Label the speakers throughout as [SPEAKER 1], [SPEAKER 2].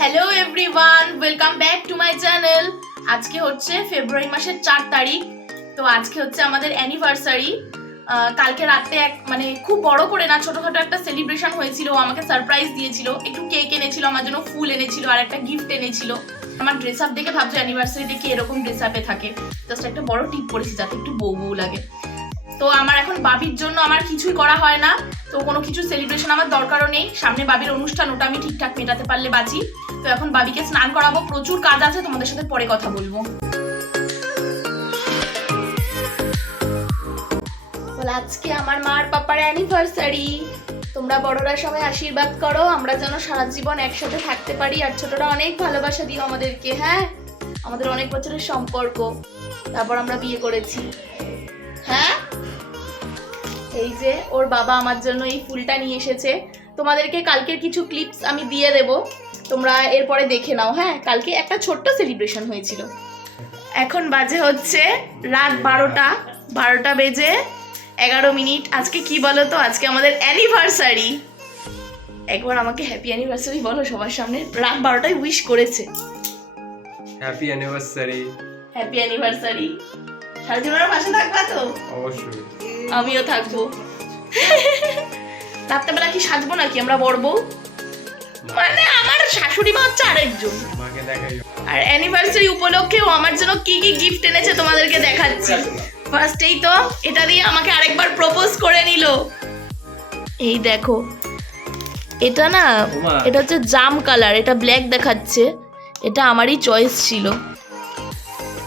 [SPEAKER 1] Hello everyone welcome back to my channel আজকে হচ্ছে ফেব্রুয়ারি মাসের চার তারিখ। তো আজকে হচ্ছে আমাদের অ্যানিভার্সারি কালকে রাতে এক মানে খুব বড় করে না, ছোটোখাটো একটা সেলিব্রেশন হয়েছিল। আমাকে সারপ্রাইজ দিয়েছিল। একটু কেক এনেছিল, আমার জন্য ফুল এনেছিল, আর একটা গিফট এনেছিল। আমার ড্রেস আপ দেখে ভাবছ অ্যানিভার্সারি দেখে এরকম ড্রেস আপে থাকে। জাস্ট একটা বড় টিপ পরেছি যাতে একটু বউ বউ লাগে। তো আমার এখন বাবির জন্য আমার কিছুই করা হয় না। তো কোনো কিছু সেলিব্রেশন আমার দরকারও নেই। সামনে বাবির অনুষ্ঠান, ওটা আমি ঠিকঠাক মেটাতে পারলে বাঁচি। তো এখন বাবিকে স্নান করাবো, প্রচুর কাজ আছে, তোমাদের সাথে পরে কথা বলব। আজকে আমার মার পাপার অ্যানিভার্সারি তোমরা বড়রা সবাই আশীর্বাদ করো, আমরা যেন সারা জীবন একসাথে থাকতে পারি, আর ছোটরা অনেক ভালোবাসা দিও আমাদেরকে হ্যাঁ? আমাদের অনেক বছরের সম্পর্ক, তারপর আমরা বিয়ে করেছি। হ্যাঁ? এই যে ওর বাবা আমার জন্য এই ফুলটা নিয়ে এসেছে। তোমাদেরকে কালকের কিছু ক্লিপস আমি দিয়ে দেব। তোমরা এরপরে দেখে নাও হ্যাঁ? কালকে একটা ছোট্ট সেলিব্রেশন হয়েছিল। এখন বাজে হচ্ছে রাত বারোটা বারোটা বেজে এগারো মিনিট। আজকে কি বলো তো? আজকে আমাদের অ্যানিভার্সারি একবার আমাকে হ্যাপি অ্যানিভার্সারি বলো সবার সামনে। রাত বারোটায় উইশ করেছে।
[SPEAKER 2] হ্যাপি অ্যানিভার্সারি
[SPEAKER 1] হ্যাপি অ্যানিভার্সারি সারা জীবনের পাশে থাকবা তো?
[SPEAKER 2] অবশ্যই।
[SPEAKER 1] আমিও থাকব। রাত্রেবেলা কি সাজবো নাকি আমরা বড় বউ? মানে আমার শাশুড়ি মা হচ্ছে আরেকজন। আর অ্যানিভার্সারি উপলক্ষে ও আমার জন্য কি কি গিফট এনেছে তোমাদেরকে দেখাচ্ছি। ফার্স্টেই তো এটা দিয়ে আমাকে আরেকবার প্রপোজ করে নিল। এই দেখো এটা না এটা হচ্ছে জাম কালার এটা ব্ল্যাক দেখাচ্ছে। এটা আমারই চয়েস ছিল।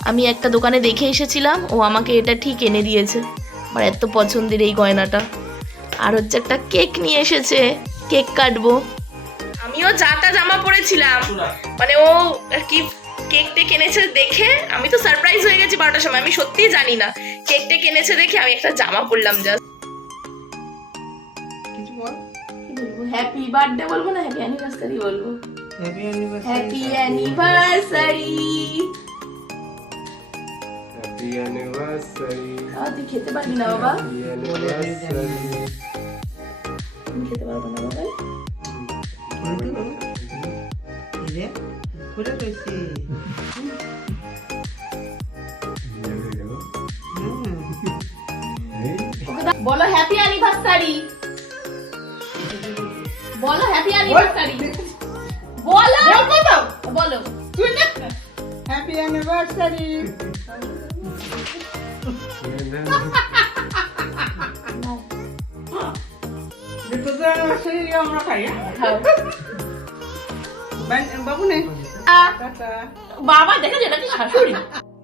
[SPEAKER 1] আমি একটা দোকানে দেখে এসেছিলাম ও আমাকে এটা ঠিক এনে দিয়েছে। আমার এত পছন্দের এই গয়নাটা। আর হচ্ছে একটা কেক নিয়ে এসেছে কেক কাটবো। আমিও যাটা জামা পরেছিলাম। মানে ও আর কি কেক টেক এনেছে দেখে আমি তো সারপ্রাইজ হয়ে গেছি বারোটার সময়। আমি সত্যিই জানি না। কেক টেক এনেছে দেখে আমি একটা জামা পরলাম জাস্ট
[SPEAKER 3] কিছু বল?
[SPEAKER 1] হ্যাপি বার্থডে বলব না হ্যাপি অ্যানিভার্সারি বলব।
[SPEAKER 3] Happy anniversary
[SPEAKER 1] happy anniversary
[SPEAKER 2] happy anniversary
[SPEAKER 1] তুই খেতে পারবি না বাবা।
[SPEAKER 2] হ্যাপি অ্যানিভার্সারি
[SPEAKER 1] তুমি খেতে পারব না বাবা।
[SPEAKER 3] রে খুলে রয়েছে।
[SPEAKER 1] বলো হ্যাপি অ্যানিভার্সারি বলো হ্যাপি অ্যানিভার্সারি বলো। বলো
[SPEAKER 3] হ্যাপি অ্যানিভার্সারি তোদের অ্যানিভার্সারি হ্যাঁ?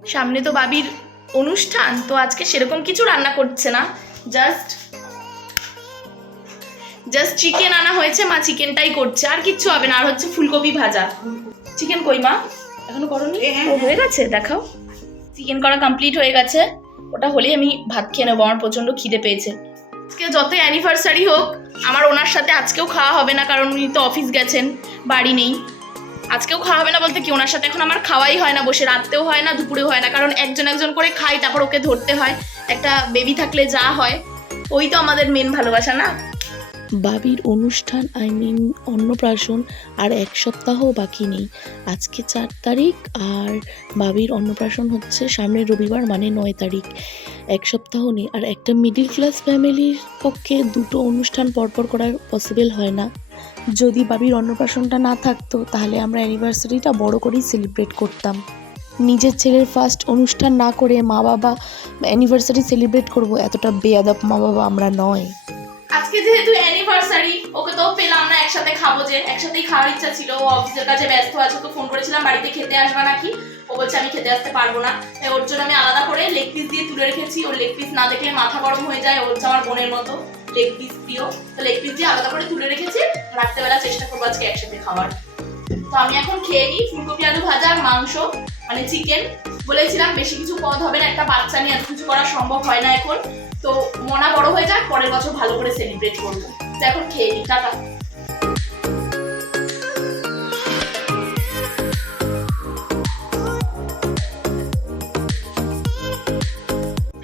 [SPEAKER 1] সামনে তো বাবির অনুষ্ঠান তো আজকে সেরকম কিছু রান্না করছে না। জাস্ট জাস্ট চিকেন আনা হয়েছে মা চিকেনটাই করছে আর কিচ্ছু হবে না আর হচ্ছে ফুলকপি ভাজা। চিকেন কই মা? এখনও করনি?
[SPEAKER 3] হ্যাঁ,
[SPEAKER 1] ও হয়ে গেছে? দেখাও। চিকেন করা কমপ্লিট হয়ে গেছে। ওটা হলেই আমি ভাত খেয়ে নেব। আমার প্রচণ্ড খিদে পেয়েছে। আজকে যতই অ্যানিভার্সারি হোক, আমার ওনার সাথে আজকেও খাওয়া হবে না, কারণ উনি তো অফিস গেছেন, বাড়ি নেই। আজকেও খাওয়া হবে না বলতে কি, ওনার সাথে এখন আমার খাওয়াই হয় না, বসে রাত্রেও হয় না, দুপুরেও হয় না, কারণ একজন একজন করে খাই, তারপর ওকে ধরতে হয়। একটা বেবি থাকলে যা হয়, ওই তো আমাদের মেন ভালোবাসা না?
[SPEAKER 4] বাবির অনুষ্ঠান আই মিন অন্নপ্রাশন আর এক সপ্তাহ বাকি নেই। আজকে চার তারিখ আর বাবির অন্নপ্রাশন হচ্ছে সামনের রবিবার মানে নয় তারিখ। এক সপ্তাহ নেই। আর একটা মিডিল ক্লাস ফ্যামিলির পক্ষে দুটো অনুষ্ঠান পরপর করা পসিবল হয় না। যদি বাবির অন্নপ্রাশনটা না থাকতো, তাহলে আমরা অ্যানিভার্সারিটা বড় করেই সেলিব্রেট করতাম। নিজের ছেলের ফার্স্ট অনুষ্ঠান না করে মা বাবা অ্যানিভার্সারি সেলিব্রেট করব, এতটা বেয়াদব মা বাবা আমরা নয়।
[SPEAKER 1] আজকে যেহেতু অ্যানিভার্সারি ওকে তো পেলাম না, একসাথে খাব যে, একসাথেই খাওয়ার ইচ্ছা ছিল। ও অফিসের কাছে ব্যস্ত আছে তো ফোন করেছিলাম, বাড়িতে খেতে আসবা নাকি? ও বলছে, আমি খেতে আসতে পারব না। তাই ওর জন্য আমি আলাদা করে লেগ পিস দিয়ে তুলে রেখেছি। ওর লেগ পিস না দেখলে মাথা গরম হয়ে যায় ওর আমার বোনের মতো লেগ পিস প্রিয়। তো লেগ পিস দিয়ে আলাদা করে তুলে রেখেছি। রাত্রেবেলা চেষ্টা করব আজকে একসাথে খাওয়ার। তো আমি এখন খেয়ে নিই ফুলকপি, আলু ভাজা আর মাংস মানে চিকেন বলেছিলাম বেশি কিছু পদ হবে না, একটা বাচ্চা নিয়ে এত কিছু করা সম্ভব হয় না এখন। তো মনা বড় হয়ে যাক, পরের বছর ভালো করে সেলিব্রেট করব। এখন খেয়ে নিই টাটা।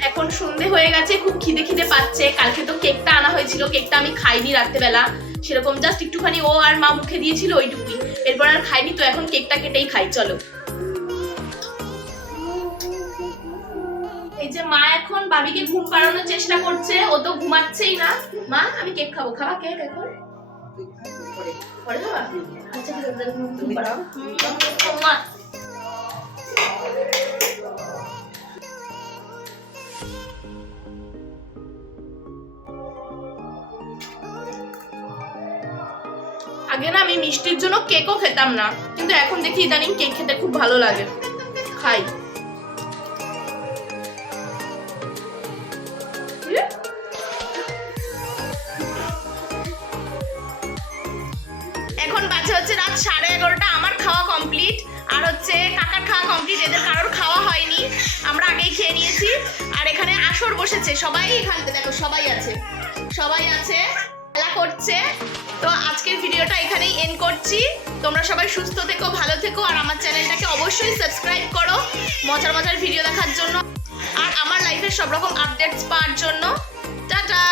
[SPEAKER 1] এখন সন্ধে হয়ে গেছে, খুব খিদে খিদে পাচ্ছে। কালকে তো কেকটা আনা হয়েছিল, কেকটা আমি খাইনি রাত্রেবেলা। সেরকম জাস্ট একটুখানি ও আর মা মুখে দিয়েছিল ওইটুকুই। এরপর আর খাইনি, তো এখন কেকটা কেটেই খাই, চলো। যে মা এখন বাবিকে ঘুম পাড়ানোর চেষ্টা করছে, ও তো ঘুমাচ্ছেই না। মা, আমি কেক খাব। খাবা কেক এখন? আচ্ছা মা। আগে না আমি মিষ্টির জন্য কেকও খেতাম না, কিন্তু এখন দেখি ইদানিং কেক খেতে খুব ভালো লাগে। খাই। হচ্ছে কাকার খাওয়া কমপ্লিট এদের কারোর খাওয়া হয়নি। আমরা আগেই খেয়ে নিয়েছি। আর এখানে আসর বসেছে। সবাই এখানে দেখো, সবাই আছে। সবাই আছে, খেলা করছে। তো আজকের ভিডিওটা এখানেই এন্ড করছি। তোমরা সবাই সুস্থ থেকো, ভালো থেকো, আর আমার চ্যানেলটাকে অবশ্যই সাবস্ক্রাইব করো মজার মজার ভিডিও দেখার জন্য। আর আমার লাইফের সব রকম আপডেটস পাওয়ার জন্য। টাটা!